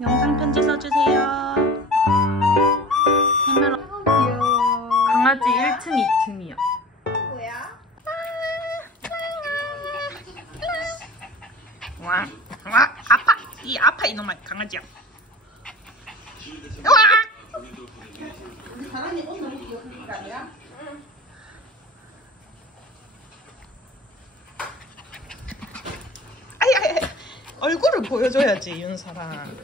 영상 편지 써주세요. 카메라. 강아지 1층, 2층이요. 뭐야? 와, 아파. 이 아파 이놈아 강아지야. 와. 사람이 옷 너무 귀여운 거 아니야? 아이. 얼굴을 보여줘야지 윤서랑.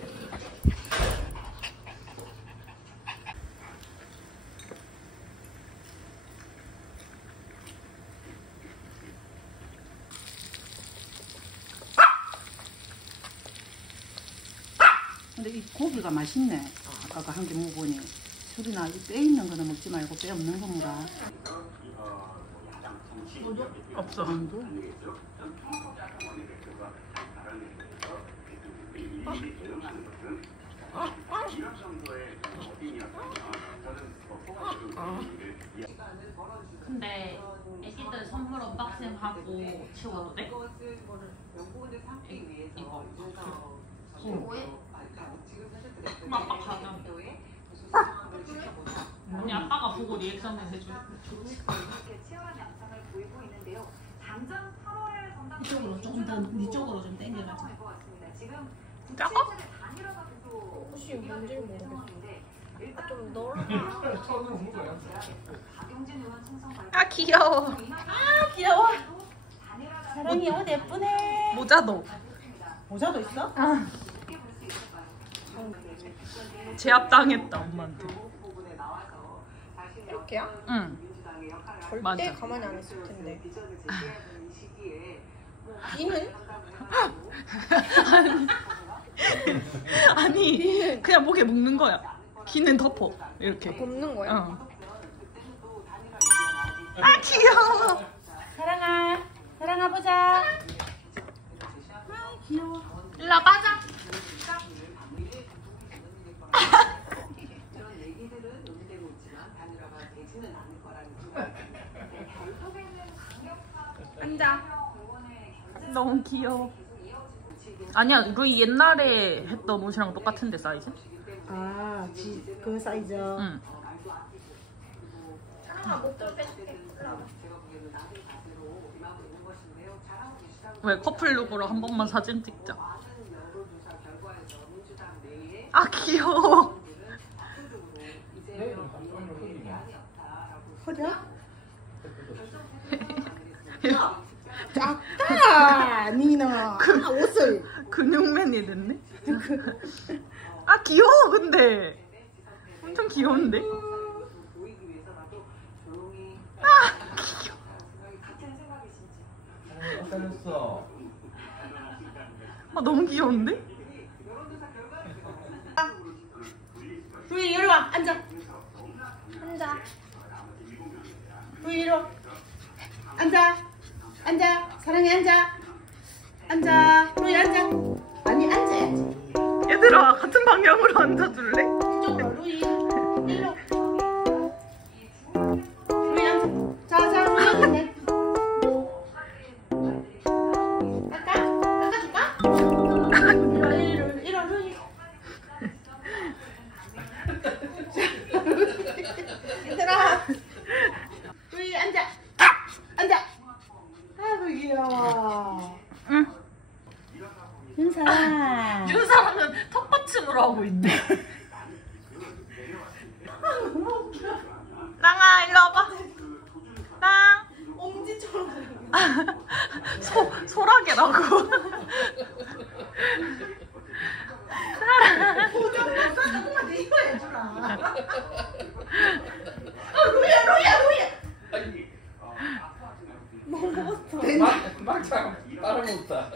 근데 이 고기가 맛있네. 아까 한 개 먹어보니. 소리나 이 뼈 있는 거는 먹지 말고 뼈 없는 거 먹어라. 없어. 근데 애기들 선물 언박싱 하고 치워도 돼? 이거 뭐해? 그럼 아빠 가자. 언니 아빠가 보고 리액션을 해줘. 이쪽으로 조금 더 위쪽으로 좀 당겨가지고. 작아? 혹시 뭔지 모르겠어. 좀 넓어. 아 귀여워. 아 귀여워. 사랑이 옷 예쁘네. 모자도. 모자도 있어? 아. 제압당했다 엄마한테. 이렇게야? 응. 절대 맞아. 가만히 안 있을 텐데. 귀는? 아니 그냥 목에 묶는 거야. 귀는 덮어 이렇게. 덮는 거야? 어. 아 귀여워. 사랑아 보자. 귀여워. 일로 와봐. 앉아. 너무 귀여워. 아니야 루이 옛날에 했던 옷이랑 똑같은데 사이즈? 아, 그 사이즈. 응. 사랑아 목도리 빼줄게. 일로 와봐. 왜 커플룩으로 한 번만 사진 찍자. 아 귀여워. 허자? 작다! 니는 옷을. 근육맨이 됐네. 아 귀여워 근데. 엄청 귀여운데? 아 귀여워. 아 너무 귀여운데? 루이 이리 와. 앉아. 앉아. 루이 이리 와. 앉아. 사랑이 앉아. 루이 앉아. 아니 앉아야지. 얘들아 같은 방향으로 앉아줄래? 이쪽으로 루이. 일로. 루이 앉아. 자 루이 여기 있네. 깎아줄까? 이리 와 루이. 얘들아. 루이 앉아. 아이고 귀여워. 응. 윤사랑. 윤사랑은 턱받침으로 하고 있네. 랑아 일로 와봐. 랑. 엄지처럼. 소라게라고. 고정만 사장님한테 이거 해주라. 루이야. 뭐 먹었어? 막상 따라먹었다.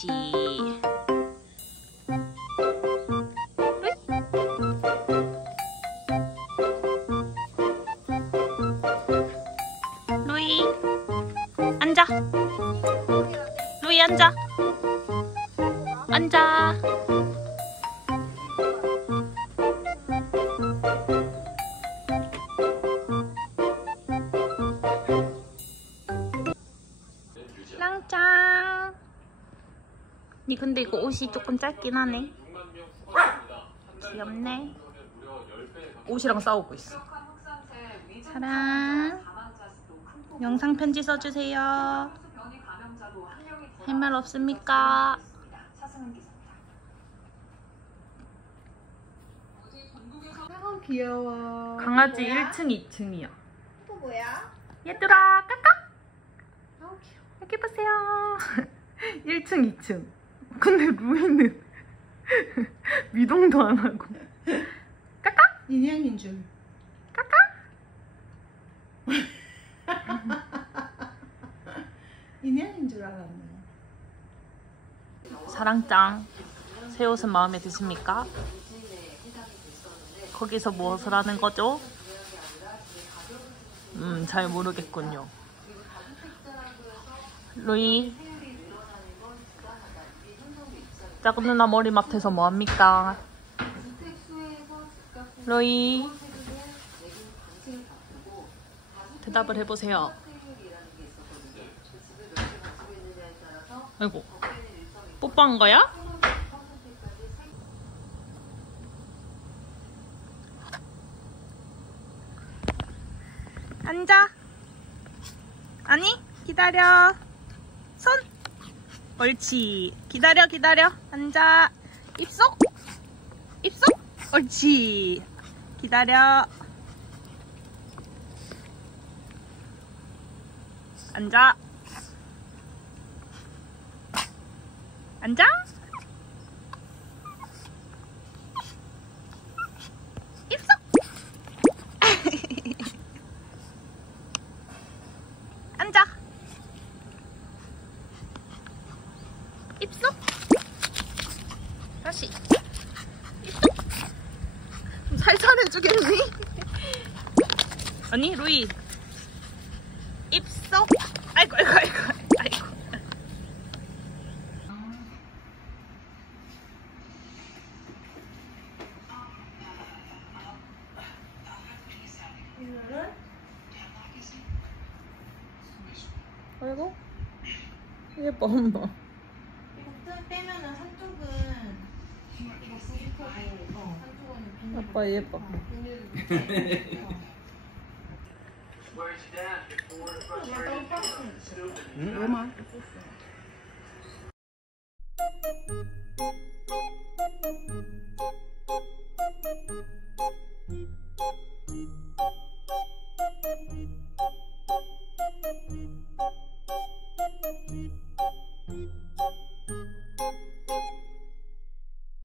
옳지. 루이 앉아. 루이 앉아. 앉아. 랑짱. 니 근데 이거 옷이 조금 짧긴 하네. 귀엽네. 옷이랑 싸우고 있어. 사랑. 영상 편지 써주세요. 할 말 없습니까? 귀여워. 강아지 1층, 2층이야. 또 뭐야? 얘들아, 까까. 아우 귀여워. 여기 보세요. 1층, 2층. 근데 루이는 미동도 안 하고. 까까? 인형인 줄. 까까? 인형인 줄 알았네. 사랑짱, 새 옷은 마음에 드십니까? 거기서 무엇을 하는 거죠? 잘 모르겠군요. 루이, 작은 누나 머리맡에서 뭐합니까? 루이, 대답을 해보세요. 아이고, 뽀뽀한 거야? 앉아. 아니, 기다려. 손. 옳지. 기다려, 기다려. 앉아. 입속. 입속. 옳지. 기다려. 앉아. 앉아. 입속. 앉아. 입속. 다시. 입속. 좀 살살 해주겠니? 아니, 루이. 입속. 아이고, 아이고, 아이고, 아이고. 이거를 아이고. 예뻐, 엄마. 이거 빼면은 한쪽은 이거 부직하고 한쪽은 비닐. 아빠 예뻐. 비닐. 응? 뭐만?